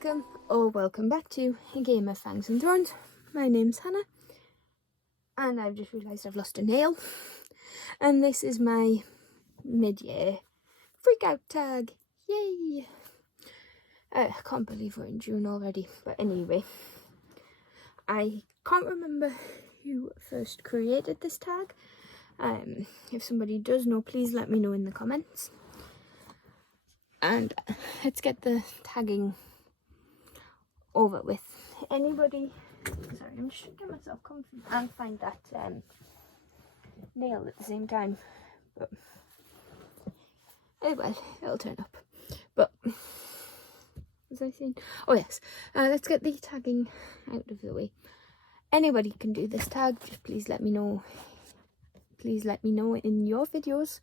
Welcome or welcome back to a game of Fangs and Thorns. My name's Hannah and I've just realised I've lost a nail, and this is my mid-year freak out tag. Yay! I can't believe we're in June already, but anyway, I can't remember who first created this tag. If somebody does know, please let me know in the comments. And let's get the tagging over with. Anybody, sorry, I'm just trying to get myself comfy and find that nail at the same time, but oh well, it'll turn up. But was I saying, oh yes, let's get the tagging out of the way. Anybody can do this tag, just please let me know. Please let me know in your videos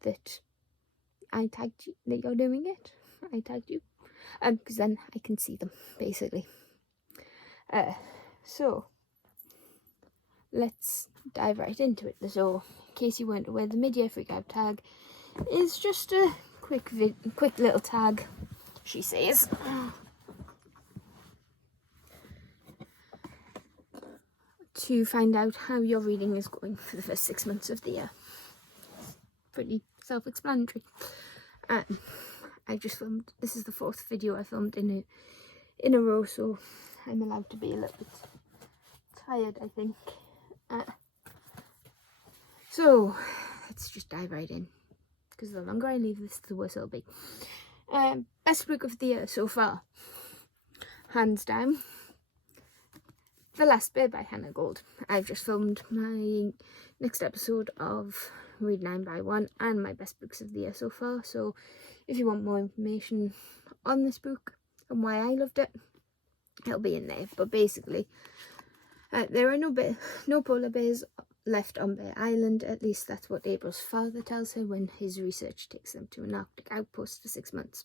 that I tagged you, that you're doing it. I tagged you, because then I can see them, basically. So let's dive right into it. So, in case you weren't aware, the mid-year freak out tag is just a quick little tag, she says, to find out how your reading is going for the first 6 months of the year. Pretty self-explanatory. I just filmed, this is the 4th video I filmed in a row, so I'm allowed to be a little bit tired, I think. So let's just dive right in, because the longer I leave this, the worse it'll be. Best book of the year so far, hands down, The Last Bear by Hannah Gold. I've just filmed my next episode of Read 9 by 1 and my best books of the year so far, so if you want more information on this book and why I loved it, it'll be in there. But basically, there are no polar bears left on Bear Island. At least that's what April's father tells her when his research takes them to an Arctic outpost for 6 months.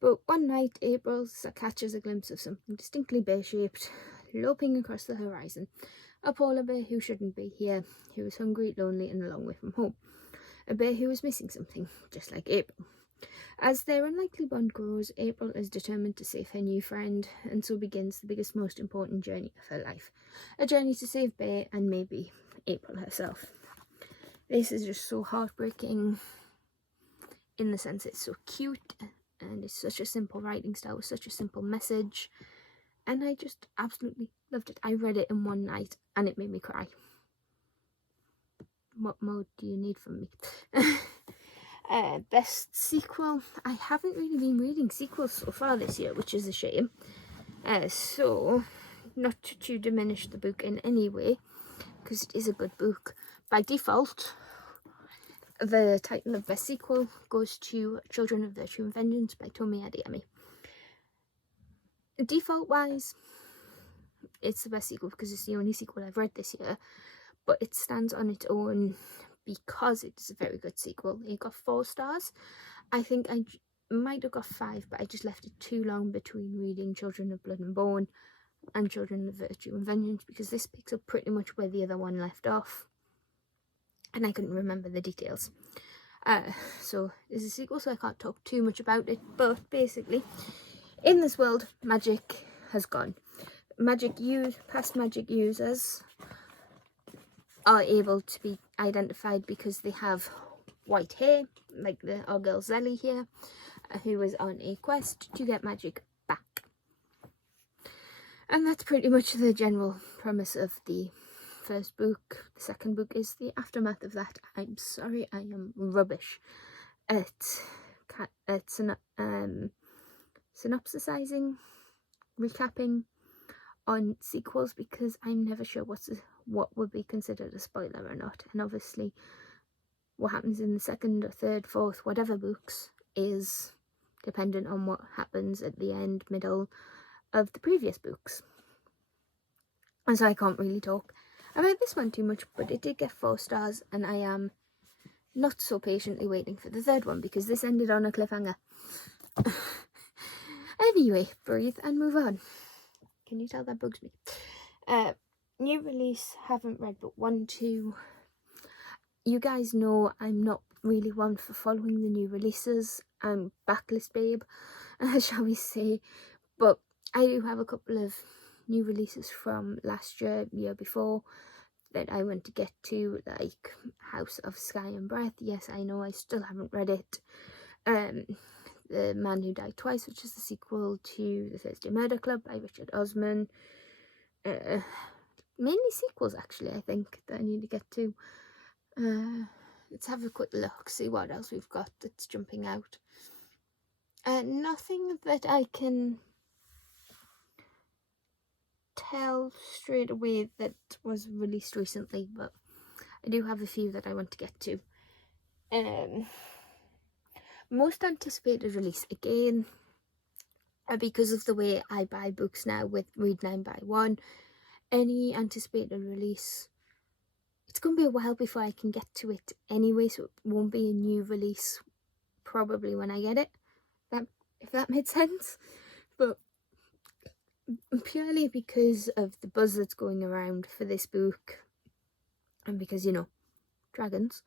But one night, April catches a glimpse of something distinctly bear-shaped loping across the horizon. A polar bear who shouldn't be here, who is hungry, lonely, and a long way from home. A bear who is missing something, just like April. As their unlikely bond grows, April is determined to save her new friend, and so begins the biggest, most important journey of her life. A journey to save Bear and maybe April herself. This is just so heartbreaking in the sense it's so cute, and it's such a simple writing style with such a simple message. And I just absolutely loved it. I read it in one night and it made me cry. What more do you need from me? Best sequel. I haven't really been reading sequels so far this year, which is a shame. So, not to diminish the book in any way, because it is a good book. By default, the title of best sequel goes to Children of Virtue and Vengeance by Tomanybooksbutnospac. Default wise, it's the best sequel because it's the only sequel I've read this year, but it stands on its own because it's a very good sequel. It got 4 stars. I think I might have got 5, but I just left it too long between reading Children of Blood and Bone and Children of Virtue and Vengeance, because this picks up pretty much where the other one left off and I couldn't remember the details. So there's a sequel, so I can't talk too much about it, but basically, in this world, magic has gone. Past magic users are able to be identified because they have white hair, like our girl Zelly here, who is on a quest to get magic back. And that's pretty much the general premise of the first book. The second book is the aftermath of that. I'm sorry, I am rubbish at synopsisizing, recapping on sequels, because I'm never sure what would be considered a spoiler or not. And obviously what happens in the second or third, fourth, whatever books is dependent on what happens at the end, middle of the previous books. And so I can't really talk about this one too much, but it did get 4 stars, and I am not so patiently waiting for the third one because this ended on a cliffhanger. Anyway, breathe and move on. Can you tell that bugs me? New release, haven't read but 1, 2. You guys know I'm not really one for following the new releases. I'm backlist babe, shall we say. But I do have a couple of new releases from last year, year before, that I want to get to, like House of Sky and Breath. Yes, I know I still haven't read it. The Man Who Died Twice, which is the sequel to The Thursday Murder Club by Richard Osman. Mainly sequels, actually, I think, that I need to get to. Let's have a quick look, see what else we've got that's jumping out. Nothing that I can tell straight away that was released recently, but I do have a few that I want to get to. Most anticipated release, again, because of the way I buy books now with Read 9 by 1, any anticipated release, it's going to be a while before I can get to it anyway, so it won't be a new release probably when I get it, if that made sense. But purely because of the buzz that's going around for this book, and because, you know, dragons,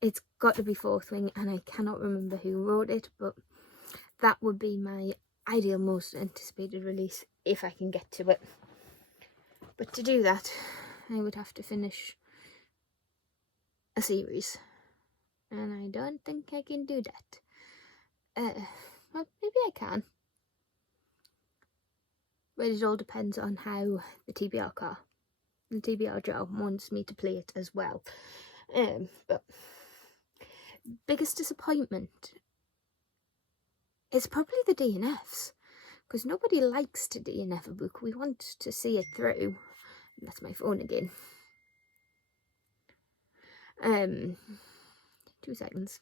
it's got to be Fourth Wing, and I cannot remember who wrote it, but that would be my ideal most anticipated release if I can get to it. But to do that, I would have to finish a series, and I don't think I can do that. Well, maybe I can, but it all depends on how the TBR Joe wants me to play it as well. But biggest disappointment is probably the DNFs, because nobody likes to DNF a book. We want to see it through. And that's my phone again. 2 seconds.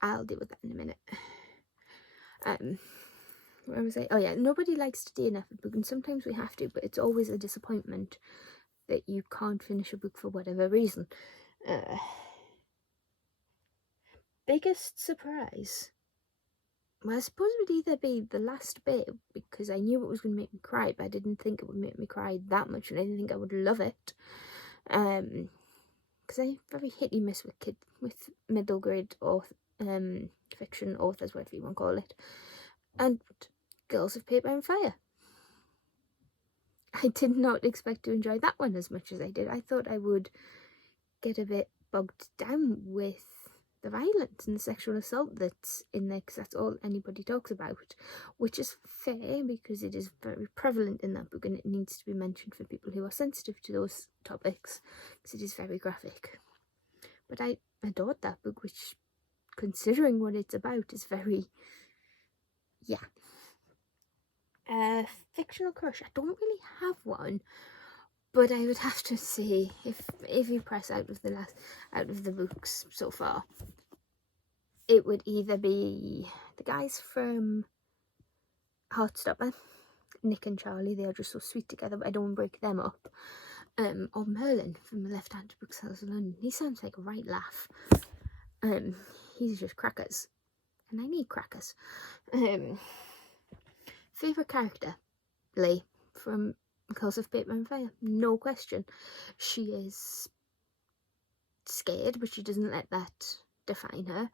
I'll deal with that in a minute. Where was I? Oh yeah, nobody likes to DNF a book, and sometimes we have to, but it's always a disappointment that you can't finish a book for whatever reason. Biggest surprise? Well, I suppose it would either be the last bit, because I knew it was going to make me cry, but I didn't think it would make me cry that much, and I didn't think I would love it. Because I'm very hit and miss with middle grade or fiction authors, whatever you want to call it. And Girls of Paper and Fire. I did not expect to enjoy that one as much as I did. I thought I would get a bit bogged down with the violence and the sexual assault that's in there, because that's all anybody talks about, which is fair because it is very prevalent in that book and it needs to be mentioned for people who are sensitive to those topics, because it is very graphic. But I adored that book, which, considering what it's about, is very, yeah. Fictional crush, I don't really have one, but I would have to say, if you press out of the books so far, it would either be the guys from Heartstopper, Nick and Charlie. They are just so sweet together, but I don't want to break them up. Or Merlin from the Left-Handed Booksellers of London. He sounds like a right laugh. He's just crackers, and I need crackers. Favourite character? Lee from Girls of Paper and Fire, no question. She is scared, but she doesn't let that define her.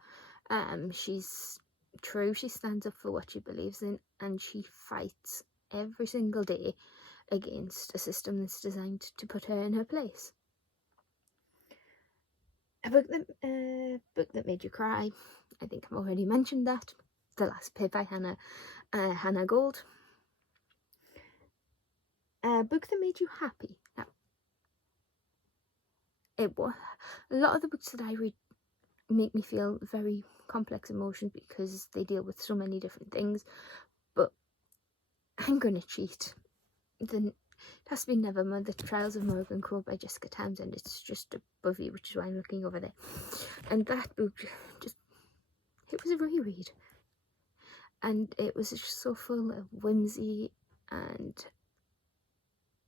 She's true, she stands up for what she believes in, and she fights every single day against a system that's designed to put her in her place. A book that made you cry, I think I've already mentioned that. The Last Pit by Hannah Gold. A book that made you happy. Now, it was a lot of the books that I read make me feel very complex emotions because they deal with so many different things. But I'm gonna cheat. It has to be Nevermore, The Trials of Morgan Crow by Jessica Townsend. It's just above you, which is why I'm looking over there. And that book, it was a reread. And it was just so full of whimsy, and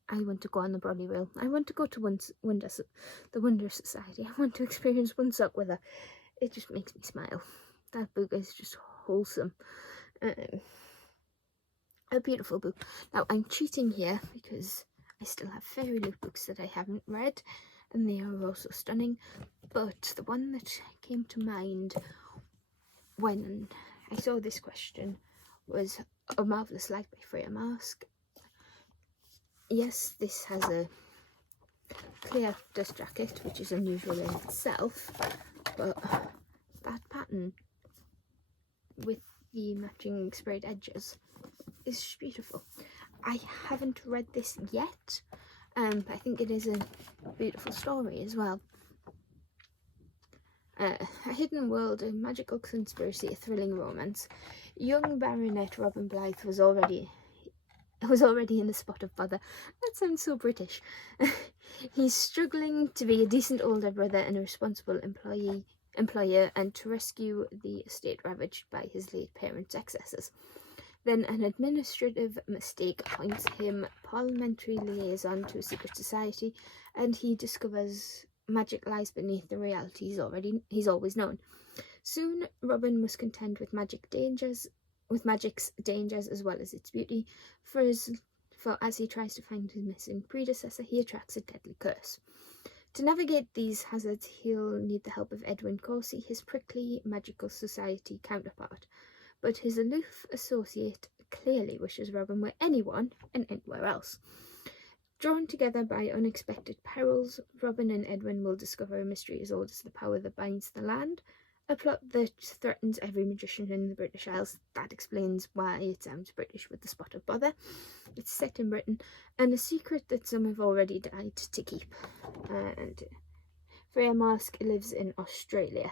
I want to go on the Bromley Rail. I want to go to the Wonder Society. I want to experience one sock with her. It just makes me smile. That book is just wholesome. A beautiful book. Now, I'm cheating here because I still have fairy loot books that I haven't read, and they are also stunning. But the one that came to mind when I saw this question was A Marvellous Life by Freya Marske. Yes, this has a clear dust jacket, which is unusual in itself, but that pattern with the matching sprayed edges is beautiful. I haven't read this yet, but I think it is a beautiful story as well. A hidden world, a magical conspiracy, a thrilling romance. Young Baronet Robin Blythe was already in a spot of bother. That sounds so British. He's struggling to be a decent older brother and a responsible employer, and to rescue the estate ravaged by his late parents' excesses. Then an administrative mistake appoints him parliamentary liaison to a secret society, and he discovers magic lies beneath the reality he's always known. Soon Robin must contend with magic's dangers as well as its beauty, for as he tries to find his missing predecessor, he attracts a deadly curse. To navigate these hazards, he'll need the help of Edwin Corsi, his prickly magical society counterpart. But his aloof associate clearly wishes Robin were anyone and anywhere else. Drawn together by unexpected perils, Robin and Edwin will discover a mystery as old as the power that binds the land, a plot that threatens every magician in the British Isles. That explains why it sounds British with the spot of bother. It's set in Britain, and a secret that some have already died to keep. And Freya Marske lives in Australia,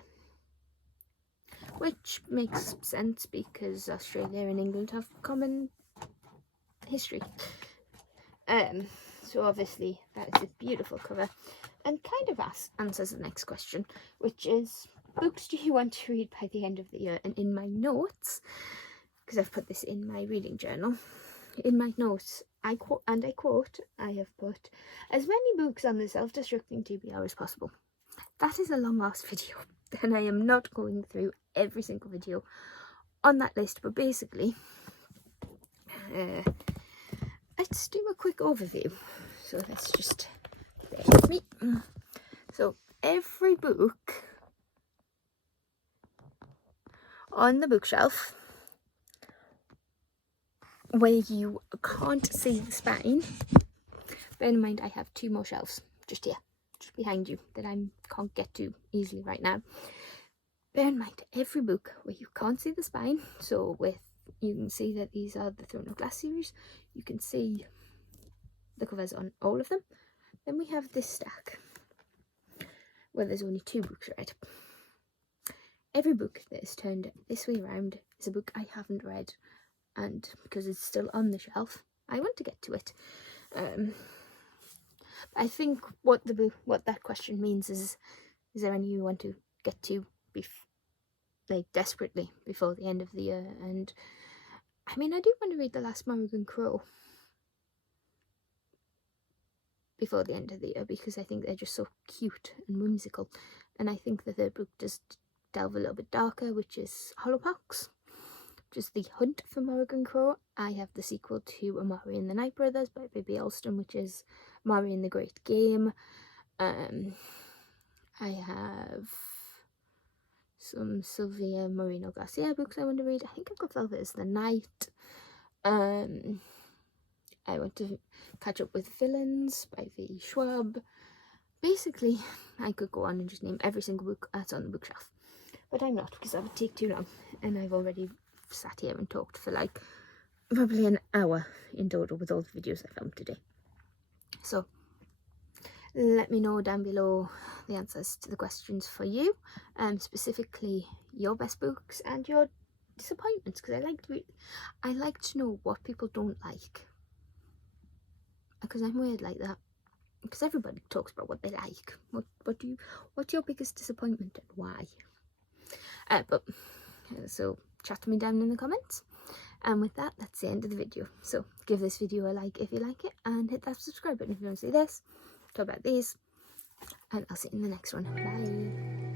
which makes sense because Australia and England have common history. So obviously that is a beautiful cover, and kind of answers the next question, which is, books do you want to read by the end of the year? And in my notes, because I've put this in my reading journal, in my notes I quote, I have put as many books on the self-destructing TBR as possible. That is a long ass video, and I am not going through every single video on that list, but basically let's do a quick overview. So let's just bear with me. So every book on the bookshelf where you can't see the spine, bear in mind I have 2 more shelves just here, just behind you, that I can't get to easily right now. Bear in mind, every book where you can't see the spine, so you can see that these are the Throne of Glass series, you can see the covers on all of them. Then we have this stack where there's only 2 books read. Every book that is turned this way around is a book I haven't read, and because it's still on the shelf, I want to get to it. I think what that question means is there any you want to get to desperately before the end of the year? And I mean, I do want to read The Last Morrigan Crow before the end of the year, because I think they're just so cute and whimsical, and I think the 3rd book does delve a little bit darker, which is Hollowpox, which is The Hunt for Morrigan Crow. I have the sequel to Amari and the Night Brothers by Bibi Alston, which is Amari and the Great Game. I have some Sylvia Moreno Garcia books I want to read. I think I've got Velvet as the Night. I want to catch up with Villains by V. Schwab. Basically, I could go on and just name every single book that's on the bookshelf, but I'm not, because that would take too long, and I've already sat here and talked for like probably an hour in total with all the videos I filmed today. So let me know down below the answers to the questions for you, specifically your best books and your disappointments, because I like to know what people don't like, because I'm weird like that, because everybody talks about what they like. What's your biggest disappointment and why? So chat to me down in the comments, and with that, that's the end of the video. So give this video a like if you like it, and hit that subscribe button if you want to see this, talk about these, and I'll see you in the next one. Bye.